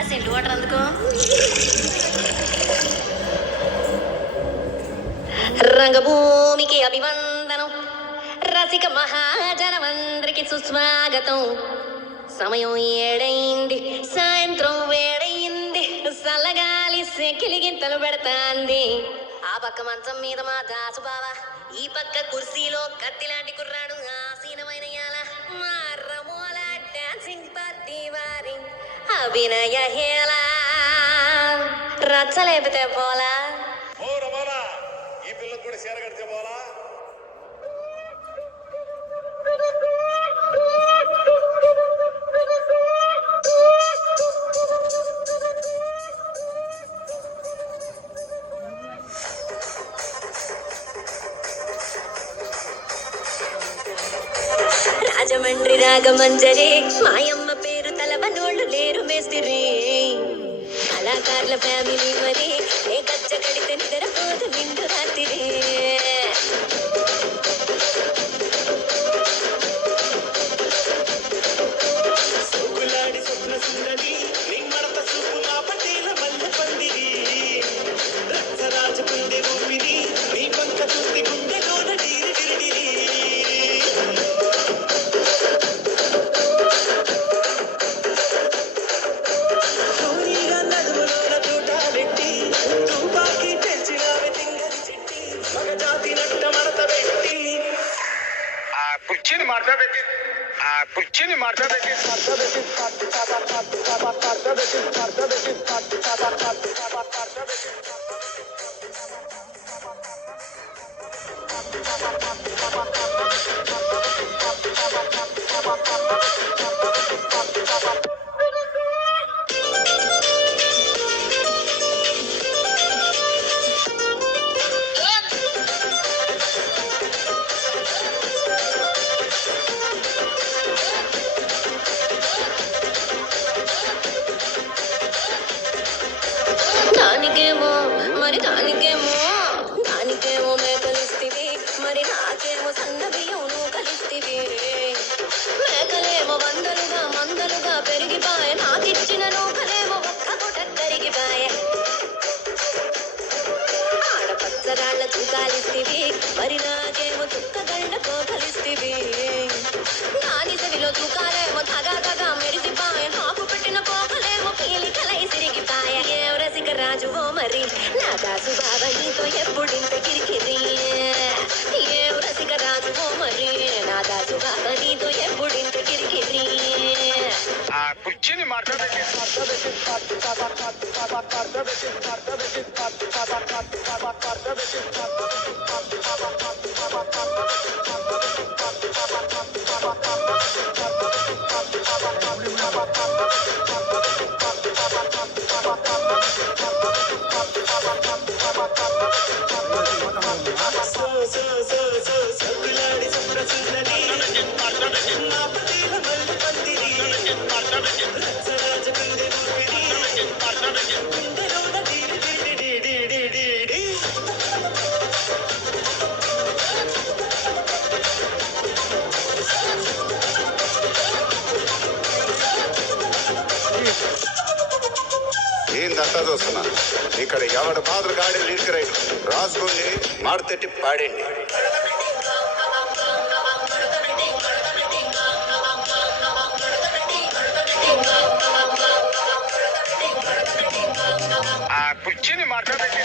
ఆ scent water అందుకో. రంగభూమికి అభివందనం, రసిక మహాజనమందరికి సుస్వాగతం. సమయం ఏడైంది, సాయంత్రం వేడయింది, చల్లగాలి సెకిలిగింతలు పెడతాంది. ఆ పక్క మంచం మీద మా దాసు బావ, ఈ పక్క కుర్సీలో కత్తిలాంటి కుర్రాడు ఆసీనమైన యాల. మా రమోల డాన్సింగ్ పార్టీ వారి అభినయ హేళ. రచ్చలేపితే పోలా, ఈ పిల్లలు కూడా చీర కడితే పోలా. రాజమండ్రి రాగమంజరి, మాయమ్మ పేరు తలవనోళ్ళు లేరు మేస్తిరి. కళాకారుల ఫ్యామిలీ మరి, ఏ గజ్జ కడితే నిద్రపోదు నిండు రాత్రి. కుర్చీని మార్చబెట్టి దానికేమో మేకలిస్తివి, మరి నాకేమో సన్న బియ్యం నువ్వు కలిస్తివి. మేకలేమో మందలుగా పెరిగిపాయే, నాకిచ్చిన నూకలేమో ఒక్క పూట కరిగిపాయే. ఆడపచ్చగాళ్ళ తూకాలిస్తివి, మరి నాకేమో చుక్కగళ్ళ కోకలిస్తివి. నాని చెవిలో తూకాలేమో తగా మెరిసిపాయే, నాకు పెట్టిన కోకలేమో పీలికలై సిరిగిపాయే. ఏం రసిక రాజువో మరి నా దాసు బాబా, నీతో ఎప్పుడింత కిరికిరి. ఏం రసిక రాజువో మరి నా దాసు బాబా, నీతో ఎప్పుడింత కిరికిరి. కుర్చీని మార్చబెట్టి ఏందంతా చూస్తున్నా. ఇక్కడ ఎవడు మాదిరి గాడి లీక్ రైట్ రాసుకోండి, మాడతెట్టి పాడండి. కుర్చీని మార్చబెట్టి